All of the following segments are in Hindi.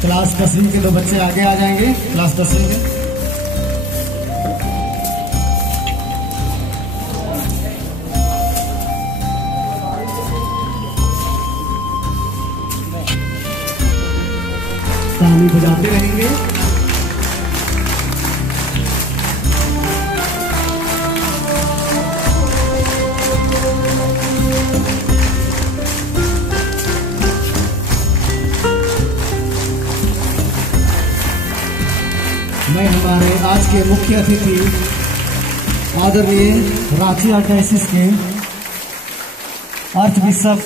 क्लास 10वीं के 2 बच्चे आगे आ जाएंगे। क्लास 10वीं के ताली बजाते रहेंगे। मैं हमारे आज के मुख्य अतिथि आदरणीय रांची आर्चडायोसिस के आर्च बिशप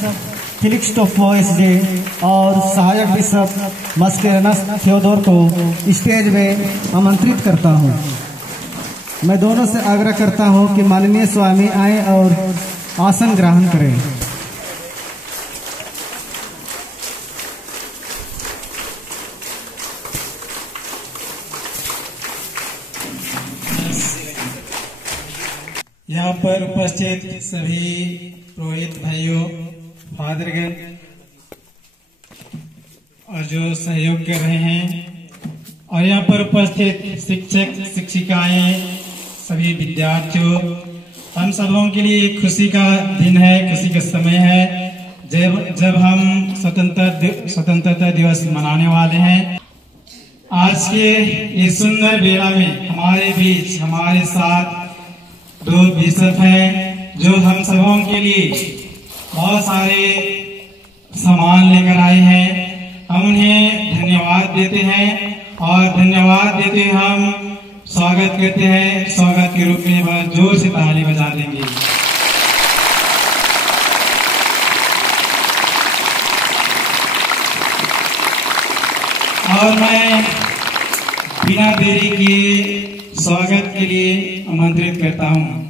फेलिक्स टोफो एसजे और सहायक बिशप मस्केरनस थियोडोर को स्टेज में आमंत्रित करता हूं। मैं दोनों से आग्रह करता हूं कि माननीय स्वामी आए और आसन ग्रहण करें। यहाँ पर उपस्थित सभी पुरोहित भाइयों, फादरगण और जो सहयोग कर रहे हैं, और यहाँ पर उपस्थित शिक्षक शिक्षिकाएं, सभी विद्यार्थियों, हम सबों के लिए एक खुशी का दिन है, खुशी का समय है जब हम स्वतंत्रता दिवस मनाने वाले हैं। आज के इस सुंदर बेला में हमारे बीच हमारे साथ 2 बिशप हैं जो हम सबों के लिए बहुत सारे सामान लेकर आए हैं। हम उन्हें धन्यवाद देते हैं और धन्यवाद देते हम स्वागत करते हैं। स्वागत के रूप में वह जोर से ताली बजा देंगे। और मैं बिना देरी के स्वागत के लिए आमंत्रित करता हूँ।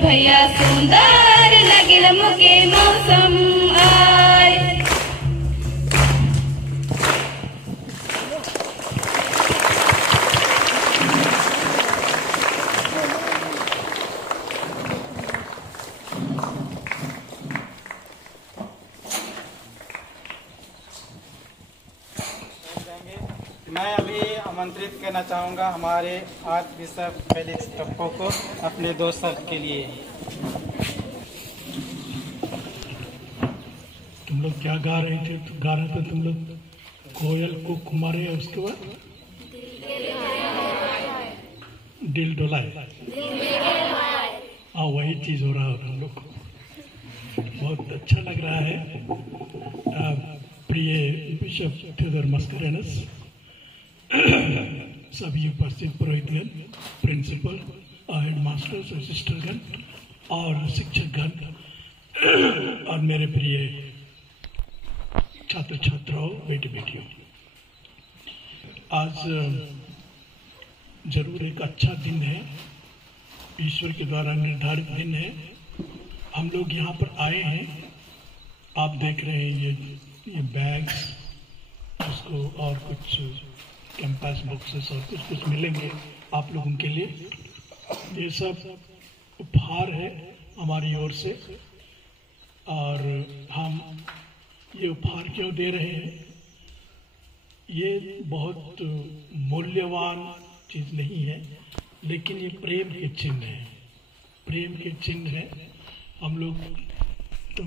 भैया सुंदर लगिल मुके मौसम आय। मैं अभी लिए आमंत्रित करना चाहूँगा हमारे आर्च बिशप फेलिक्स टप्पो को अपने 2 शब्द के लिए। तुम लोग क्या गा रहे थे? गा रहे थे तुम लोग कोयल को कुमारे, उसके बाद दिल डोलाए। हाँ, वही चीज हो रहा है हम लोग को। बहुत अच्छा लग रहा है। प्रिय बिशप थियोडोर मस्करेनस, सभी उपस्थित पुरोहितगण, प्रिंसिपल, हेड मास्टर्स और सिस्टरगण और शिक्षकगण और मेरे प्रिय छात्र छात्राओं, बेटी बेटियों, आज जरूर एक अच्छा दिन है, ईश्वर के द्वारा निर्धारित दिन है। हम लोग यहाँ पर आए हैं, आप देख रहे हैं ये बैग्स, उसको और कुछ कैंपस बॉक्सेस और कुछ कुछ मिलेंगे आप लोगों के लिए। ये सब उपहार है हमारी ओर से, और हम ये उपहार क्यों दे रहे हैं? ये बहुत मूल्यवान चीज नहीं है, लेकिन ये प्रेम के चिन्ह है, प्रेम के चिन्ह है। हम लोग तुम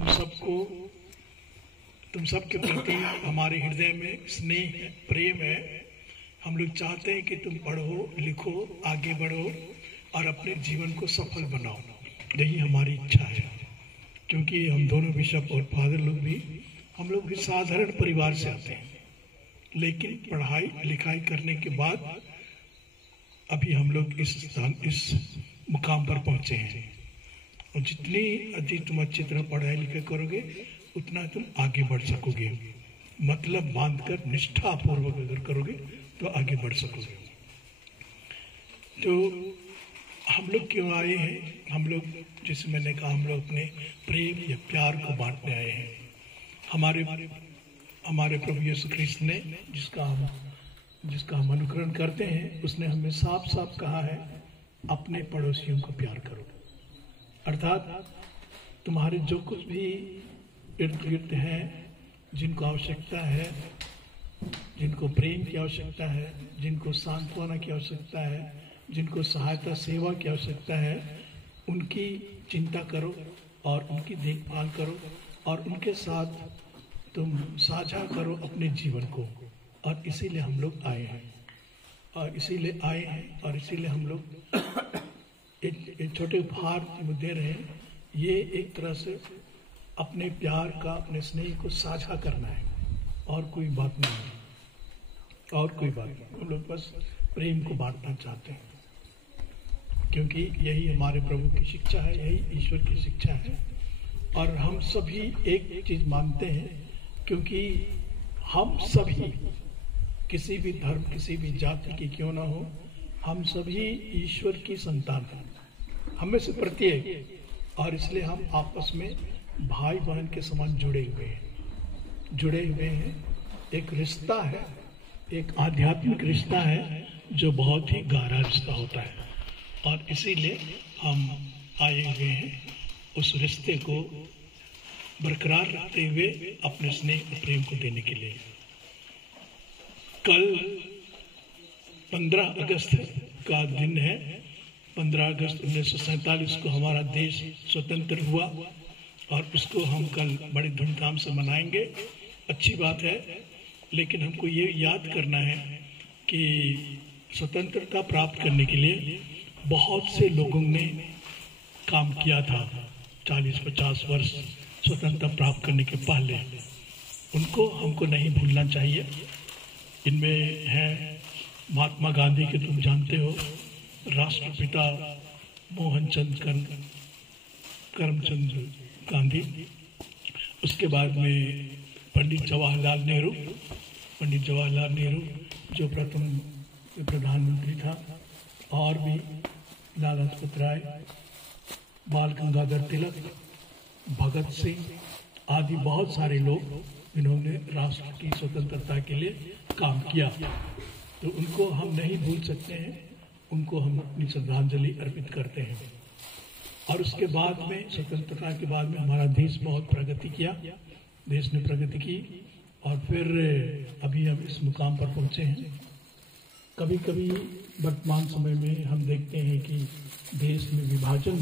सबके प्रति हमारे हृदय में स्नेह है, प्रेम है। हम लोग चाहते हैं कि तुम पढ़ो, लिखो, आगे बढ़ो और अपने जीवन को सफल बनाओ। यही हमारी इच्छा है, क्योंकि हम दोनों बिशप और फादर लोग भी, हम लोग भी साधारण परिवार से आते हैं, लेकिन पढ़ाई लिखाई करने के बाद अभी हम लोग इस मुकाम पर पहुंचे हैं। और जितनी अधिक तुम अच्छी तरह पढ़ाई लिखाई करोगे, उतना तुम आगे बढ़ सकोगे। मतलब बांधकर निष्ठा पूर्वक अगर करोगे तो आगे बढ़ सकोगे। तो हम लोग क्यों आए हैं? हम लोग, जैसे मैंने कहा, हम लोग अपने प्रेम या प्यार को बांटने आए हैं। हमारे प्रभु यीशु ख्रिस्त ने, जिसका हम अनुकरण करते हैं, उसने हमें साफ साफ कहा है, अपने पड़ोसियों को प्यार करो। अर्थात तुम्हारे जो कुछ भी इर्द गिर्द हैं, जिनको आवश्यकता है, जिनको प्रेम की आवश्यकता है, जिनको सांत्वना की आवश्यकता है, जिनको सहायता सेवा की आवश्यकता है, उनकी चिंता करो और उनकी देखभाल करो और उनके साथ तुम साझा करो अपने जीवन को। और इसीलिए हम लोग आए हैं, और इसीलिए हम लोग एक छोटे उपहार दे रहे हैं। ये एक तरह से अपने प्यार का, अपने स्नेह को साझा करना है, और कोई बात नहीं है, और कोई बात नहीं। हम लोग बस प्रेम को बांटना चाहते हैं, क्योंकि यही हमारे प्रभु की शिक्षा है, यही ईश्वर की शिक्षा है। और हम सभी एक चीज मानते हैं, क्योंकि हम सभी, किसी भी धर्म, किसी भी जाति की क्यों ना हो, हम सभी ईश्वर की संतान हैं, हमें से प्रत्येक। और इसलिए हम आपस में भाई बहन के समान जुड़े हुए हैं। एक रिश्ता है, एक आध्यात्मिक रिश्ता है, जो बहुत ही गहरा रिश्ता होता है। और इसीलिए हम आए हुए हैं उस रिश्ते को बरकरार रखते हुए अपने स्नेह और प्रेम को देने के लिए। कल 15 अगस्त का दिन है। 15 अगस्त 1947 को हमारा देश स्वतंत्र हुआ, और उसको हम कल बड़ी धूमधाम से मनाएंगे। अच्छी बात है, लेकिन हमको ये याद करना है कि स्वतंत्रता प्राप्त करने के लिए बहुत से लोगों ने काम किया था। 40-50 वर्ष स्वतंत्रता प्राप्त करने के पहले, उनको हमको नहीं भूलना चाहिए। इनमें है महात्मा गांधी के, तुम जानते हो, राष्ट्रपिता मोहनचंद करमचंद गांधी, उसके बाद में पंडित जवाहरलाल नेहरू जो प्रथम प्रधानमंत्री था, और भी लाला लाजपत राय, बाल गंगाधर तिलक, भगत सिंह आदि बहुत सारे लोग जिन्होंने राष्ट्र की स्वतंत्रता के लिए काम किया। तो उनको हम नहीं भूल सकते हैं, उनको हम अपनी श्रद्धांजलि अर्पित करते हैं। और उसके बाद में, स्वतंत्रता के बाद में, हमारा देश बहुत प्रगति किया, देश ने प्रगति की, और फिर अभी हम इस मुकाम पर पहुंचे हैं। कभी कभी वर्तमान समय में हम देखते हैं कि देश में विभाजन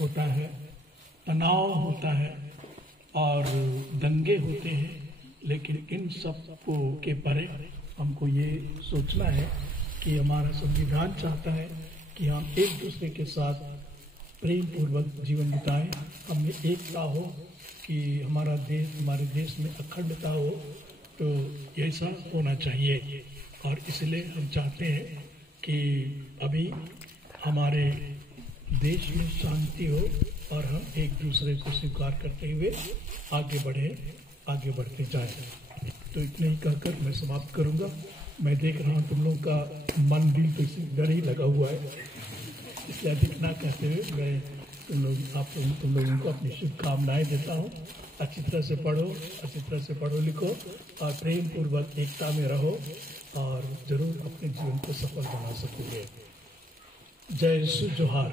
होता है, तनाव होता है और दंगे होते हैं, लेकिन इन सब को के परे हमको ये सोचना है कि हमारा संविधान चाहता है कि हम एक दूसरे के साथ प्रेम पूर्वक जीवन बिताएं, हमें एकता हो, कि हमारे देश में अखंडता हो, तो ऐसा होना चाहिए। और इसलिए हम चाहते हैं कि अभी हमारे देश में शांति हो और हम एक दूसरे को स्वीकार करते हुए आगे बढ़ते जाएं। तो इतने ही कहकर मैं समाप्त करूंगा। मैं देख रहा हूँ तुम लोगों का मन दिल तो इधर ही लगा हुआ है, इसलिए अधिक ना कहते हुए मैं तुम लोगों को अपनी शुभकामनाएं देता हूँ। अच्छी तरह से पढ़ो लिखो और प्रेम पूर्वक एकता में रहो और जरूर अपने जीवन को सफल बना सकोगे। जय श्री जोहार।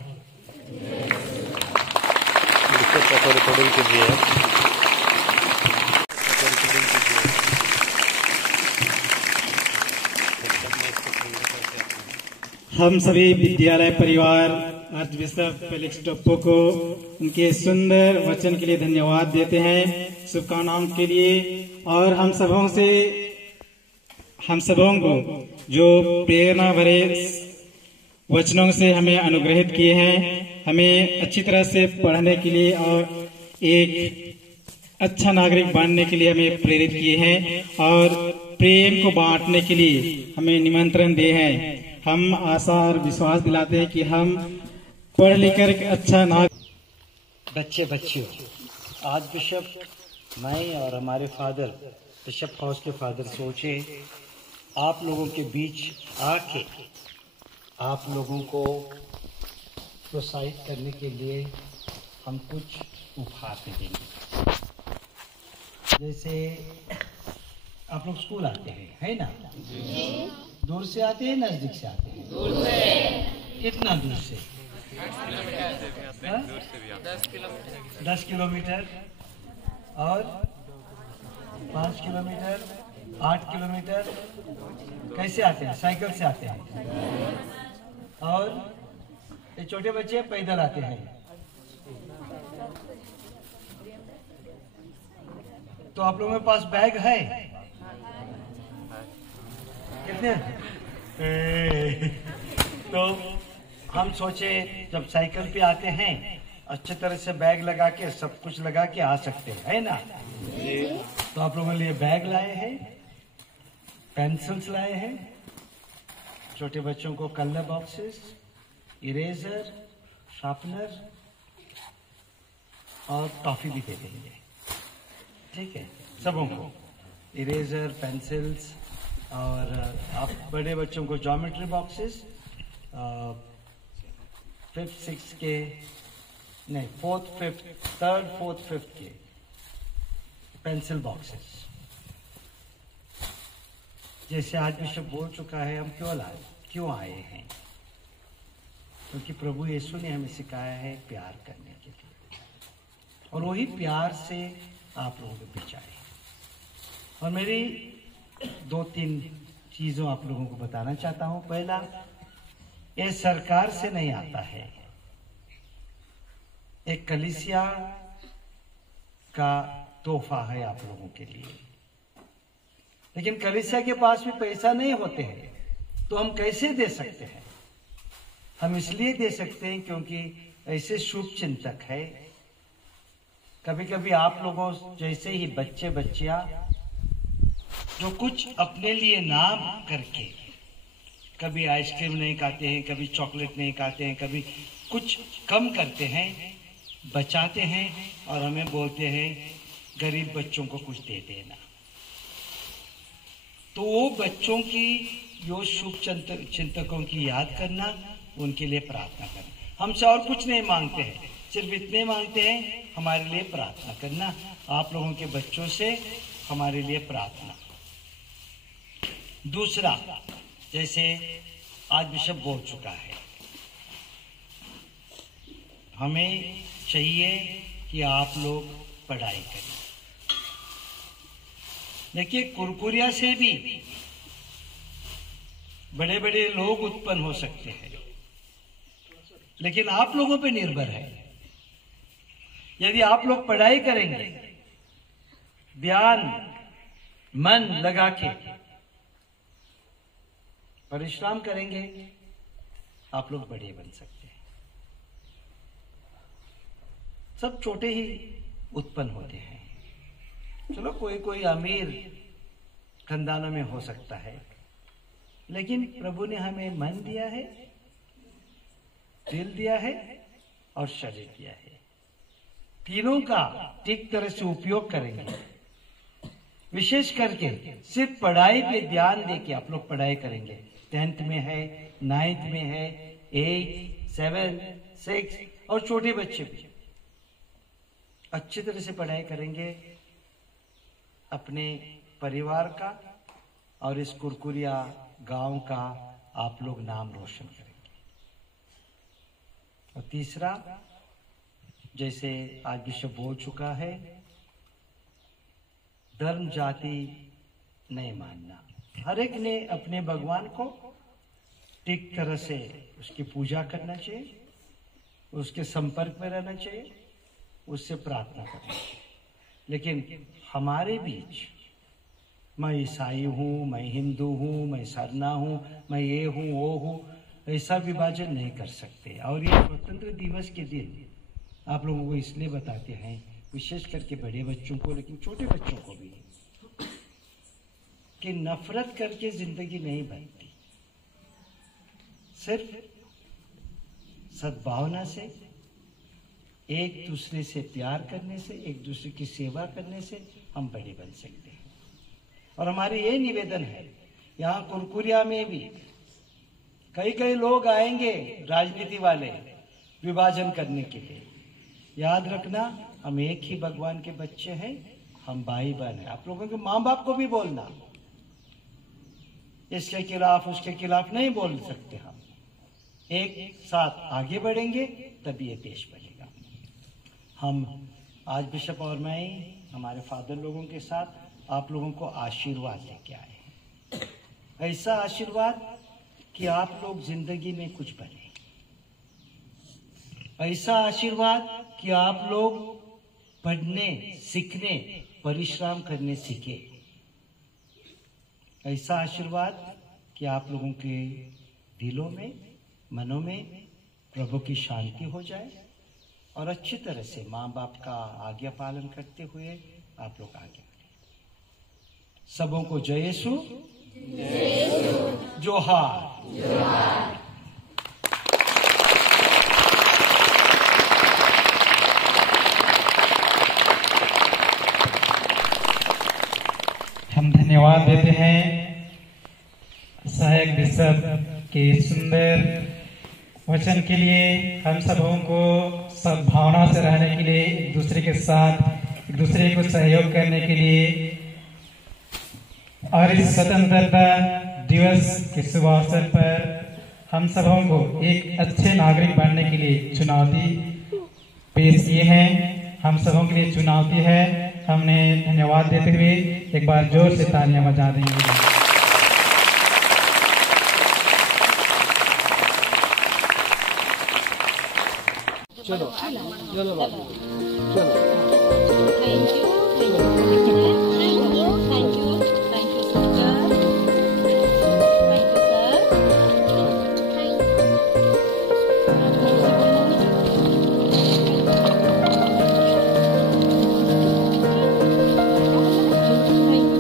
हम सभी विद्यालय परिवार आर्च बिशप फेलिक्स टोप्पो को उनके सुंदर वचन के लिए धन्यवाद देते हैं, शुभकामनाओं के लिए। और हम सबों को जो प्रेरणा भरे वचनों से हमें अनुग्रहित किए हैं, हमें अच्छी तरह से पढ़ने के लिए और एक अच्छा नागरिक बनने के लिए हमें प्रेरित किए हैं और प्रेम को बांटने के लिए हमें निमंत्रण दिए हैं। हम आशा और विश्वास दिलाते हैं कि हम पढ़ लिख कर अच्छा नागरिक। बच्चियों, आज बिशप मैं और हमारे फादर बिशप हाउस के फादर सोचे आप लोगों के बीच आके आप लोगों को प्रोत्साहित करने के लिए हम कुछ उपहार देंगे। जैसे आप लोग स्कूल आते हैं, है ना? दूर से आते हैं, नजदीक से आते हैं? दूर से। कितना दूर से? 10 किलोमीटर और 5 किलोमीटर, 8 किलोमीटर। कैसे आते हैं? साइकिल से आते हैं। और ये छोटे बच्चे पैदल आते हैं। तो आप लोगों के पास बैग है? कितने? तो हम सोचे जब साइकिल पे आते हैं अच्छे तरह से बैग लगा के सब कुछ लगा के आ सकते हैं, है ना? तो आप लोगों के लिए बैग लाए हैं, पेंसिल्स लाए हैं, छोटे बच्चों को कलर बॉक्सेस, इरेजर, शार्पनर और टॉफी भी दे देंगे। ठीक है, सबों को इरेजर, पेंसिल्स और आप बड़े बच्चों को ज्योमेट्री बॉक्सेस, 5th 6th के नहीं 4th 5th 3rd 4th 5th के पेंसिल बॉक्सेस। जैसे आज बिशप बोल चुका है, हम क्यों आए हैं? क्योंकि प्रभु यीशु ने हमें सिखाया है प्यार करने के लिए, और वही प्यार से आप लोगों के बीच आए। और मेरी 2-3 चीजों आप लोगों को बताना चाहता हूं। पहला, ये सरकार से नहीं आता है, एक कलीसिया का तोहफा है आप लोगों के लिए। लेकिन कलीसिया के पास भी पैसा नहीं होते हैं, तो हम कैसे दे सकते हैं? हम इसलिए दे सकते हैं क्योंकि ऐसे शुभ चिंतक है। कभी कभी आप लोगों जैसे ही बच्चे बच्चियां जो कुछ अपने लिए नाम करके, कभी आइसक्रीम नहीं खाते हैं, कभी चॉकलेट नहीं खाते हैं, कभी कुछ कम करते हैं, बचाते हैं और हमें बोलते हैं गरीब बच्चों को कुछ दे देना। तो वो बच्चों की जो शुभ चिंतकों की याद करना, उनके लिए प्रार्थना करना। हमसे और कुछ नहीं मांगते हैं, सिर्फ इतने मांगते हैं हमारे लिए प्रार्थना करना, आप लोगों के बच्चों से हमारे लिए प्रार्थना। दूसरा, जैसे आज बिशप बोल चुका है, हमें चाहिए कि आप लोग पढ़ाई करें। देखिए, कुरकुरिया से भी बड़े बड़े लोग उत्पन्न हो सकते हैं, लेकिन आप लोगों पे निर्भर है। यदि आप लोग पढ़ाई करेंगे, ध्यान मन लगा के परिश्रम करेंगे, आप लोग बड़े बन सकते हैं। सब छोटे ही उत्पन्न होते हैं। चलो कोई कोई अमीर खानदानों में हो सकता है, लेकिन प्रभु ने हमें मन दिया है, दिल दिया है और शरीर दिया है। तीनों का ठीक तरह से उपयोग करेंगे। विशेष करके सिर्फ पढ़ाई पे ध्यान देके आप लोग पढ़ाई करेंगे। 10th में है, 9th में है, 8, 7, 6 और छोटे बच्चे भी अच्छी तरह से पढ़ाई करेंगे। अपने परिवार का और इस कुरकुरिया गांव का आप लोग नाम रोशन करेंगे। और तीसरा, जैसे आज बिशप बोल चुका है, धर्म जाति नहीं मानना। हर एक ने अपने भगवान को ठीक तरह से उसकी पूजा करना चाहिए, उसके संपर्क में रहना चाहिए, उससे प्रार्थना करना चाहिए। लेकिन हमारे बीच मैं ईसाई हूँ, मैं हिंदू हूँ, मैं सरना हूँ, मैं ये हूँ वो हूँ, ऐसा विभाजन नहीं कर सकते। और ये स्वतंत्र दिवस के दिन आप लोगों को इसलिए बताते हैं, विशेष करके बड़े बच्चों को, लेकिन छोटे बच्चों को भी, कि नफरत करके जिंदगी नहीं बनती। सिर्फ सद्भावना से, एक दूसरे से प्यार करने से, एक दूसरे की सेवा करने से हम बड़े बन सकते हैं। और हमारे ये निवेदन है, यहाँ कुरकुरिया में भी कई कई लोग आएंगे राजनीति वाले विभाजन करने के लिए। याद रखना, हम एक ही भगवान के बच्चे हैं, हम भाई बहन हैं। आप लोगों के माँ बाप को भी बोलना, इसके खिलाफ उसके खिलाफ नहीं बोल सकते। हम एक साथ आगे बढ़ेंगे तभी ये देश बनेगा। हम आज बिशप और मैं हमारे फादर लोगों के साथ आप लोगों को आशीर्वाद लेके आए हैं। ऐसा आशीर्वाद कि आप लोग जिंदगी में कुछ बने, ऐसा आशीर्वाद कि आप लोग पढ़ने सीखने परिश्रम करने सीखे, ऐसा आशीर्वाद कि आप लोगों के दिलों में मनों में प्रभु की शांति हो जाए और अच्छी तरह से माँ बाप का आज्ञा पालन करते हुए आप लोग आगे बढ़े। सबों को जय यीशु, जोहार। हम धन्यवाद देते हैं सहायक बिशप के सुंदर वचन के लिए। हम सबों को सद्भावना से रहने के लिए, एक दूसरे के साथ एक दूसरे को सहयोग करने के लिए और इस स्वतंत्रता दिवस के शुभ अवसर पर हम सबों को एक अच्छे नागरिक बनने के लिए चुनौती पेश किए हैं। हम सबों के लिए चुनौती है। हमने धन्यवाद देते हुए एक बार जोर से तालियां बजा देंगे। चलो चलो बाबू, चलो। Thank you, thank you, thank you, thank you, thank you sir, thank you sir, thank you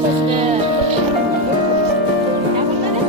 sister. क्या बोलना है?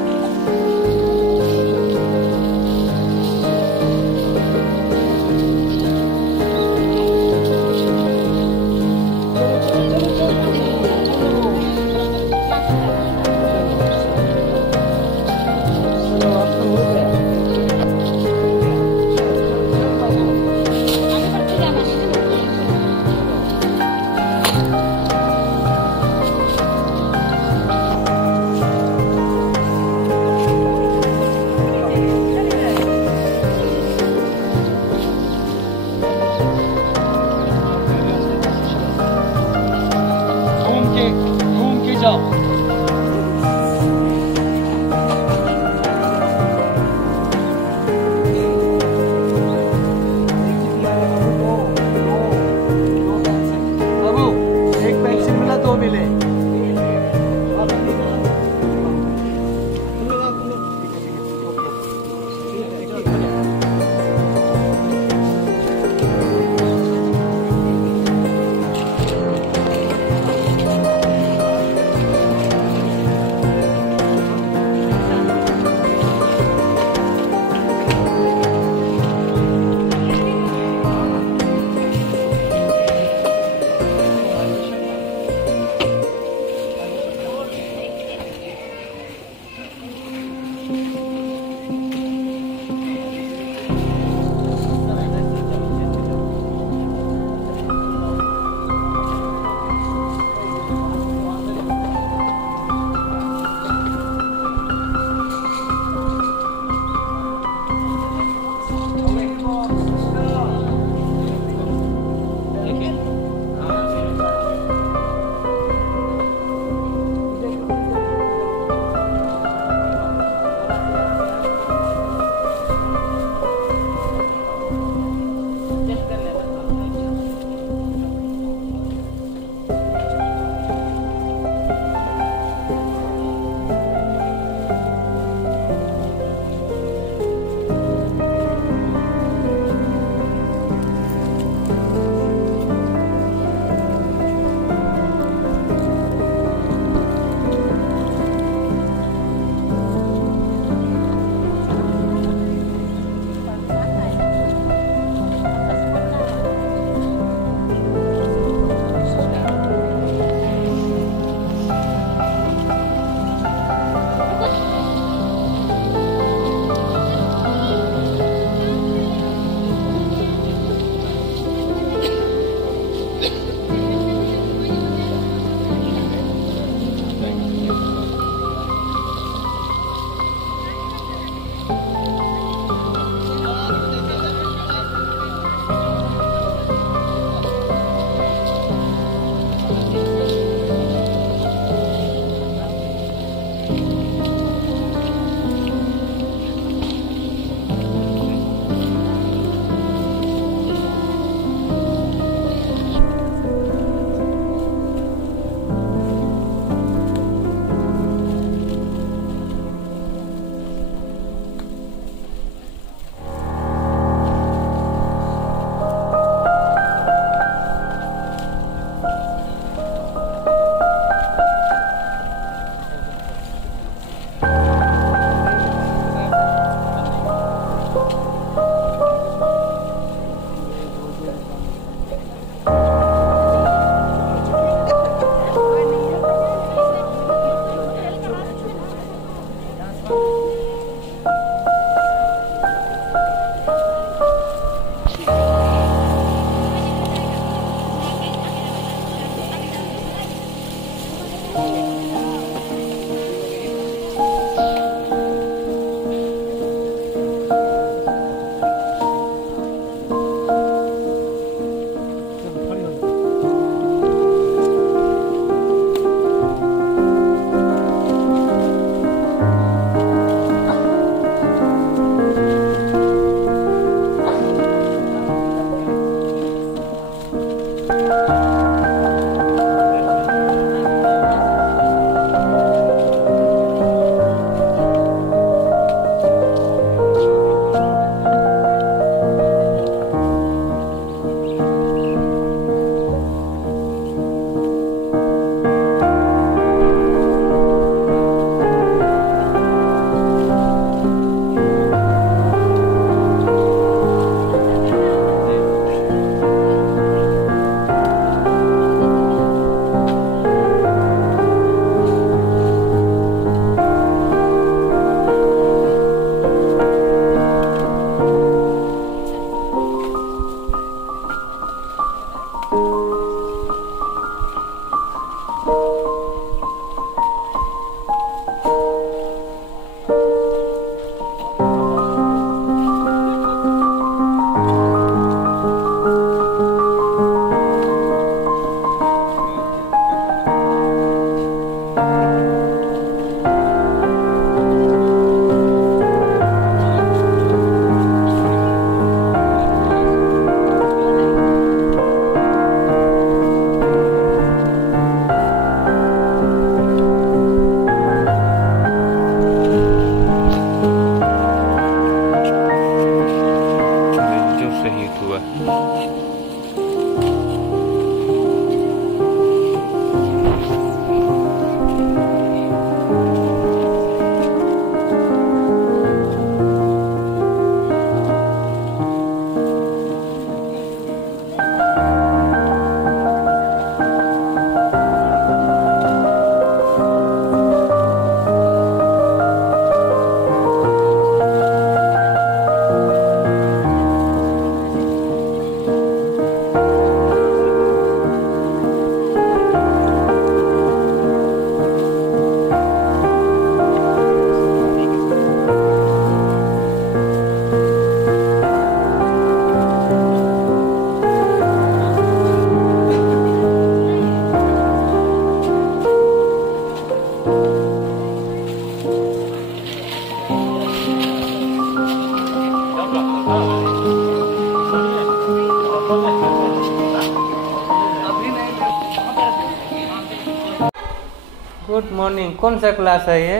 मॉर्निंग। कौन सा क्लास है ये?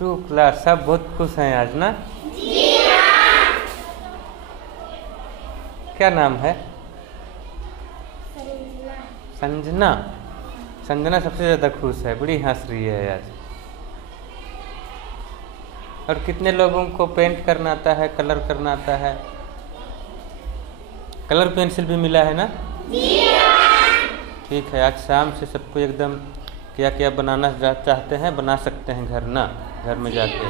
2 क्लास। सब बहुत खुश हैं आज ना? क्या नाम है? संजना। संजना सबसे ज़्यादा खुश है, बड़ी हंस रही है आज। और कितने लोगों को पेंट करना आता है, कलर करना आता है? कलर पेंसिल भी मिला है ना? ठीक है, आज शाम से सबको एकदम क्या क्या बनाना चाहते हैं बना सकते हैं घर ना, घर में जाके।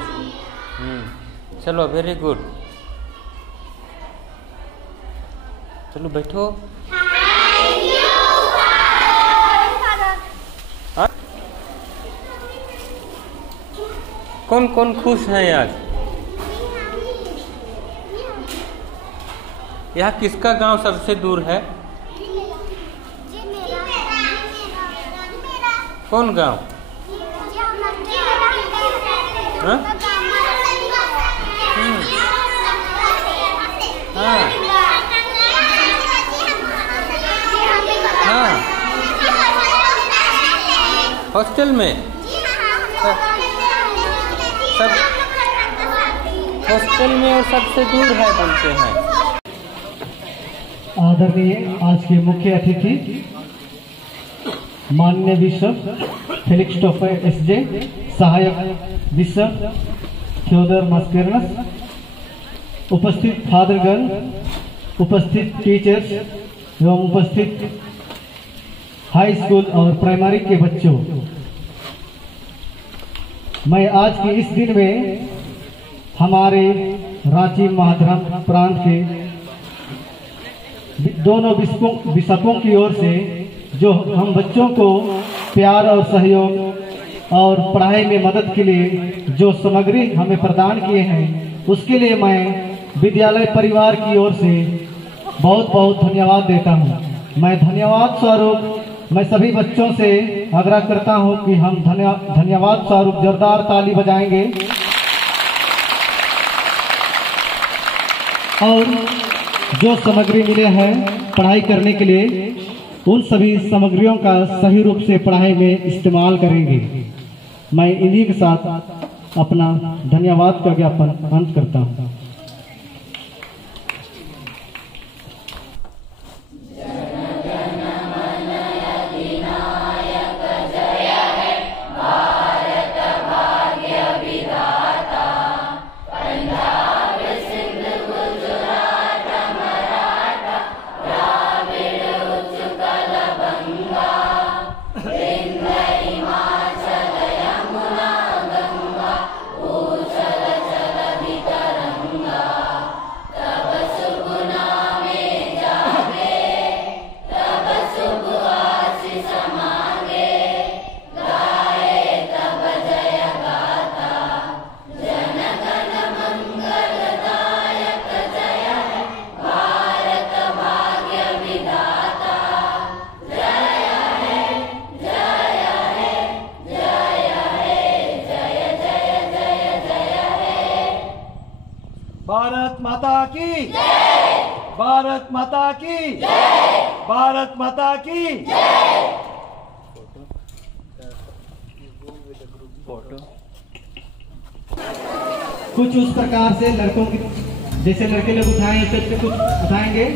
चलो, वेरी गुड। चलो बैठो। हाँ? कौन कौन खुश है आज? यहाँ किसका गांव सबसे दूर है? कौन गांव? हाँ? हाँ। हाँ। हॉस्टल में सब हॉस्टल में और सबसे दूर है बोलते हैं। आदरणीय आज के मुख्य अतिथि माननीय बिशप फेलिक्स टोफे एसजे, सहायक बिशप थियोडोर मास्केरनस, उपस्थित फादरगण, उपस्थित टीचर्स एवं उपस्थित हाई स्कूल और प्राइमरी के बच्चों, मैं आज के इस दिन में हमारे रांची महाधर्म प्रांत के दोनों बिशपों की ओर से जो हम बच्चों को प्यार और सहयोग और पढ़ाई में मदद के लिए जो सामग्री हमें प्रदान किए हैं, उसके लिए मैं विद्यालय परिवार की ओर से बहुत बहुत धन्यवाद देता हूं। मैं धन्यवाद स्वरूप मैं सभी बच्चों से आग्रह करता हूं कि हम धन्यवाद स्वरूप जोरदार ताली बजाएंगे और जो सामग्री मिले हैं पढ़ाई करने के लिए, उन सभी सामग्रियों का सही रूप से पढ़ाई में इस्तेमाल करेंगे। मैं इन्हीं के साथ अपना धन्यवाद का ज्ञापन अंत करता हूं। भारत माता की जय। भारत माता की जय। भारत माता की जय। कुछ उस प्रकार से लड़कों की जैसे लड़के लोग उठाए तो कुछ उठाएंगे।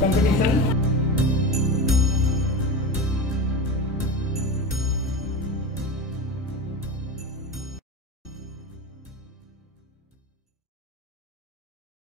कंपटीशन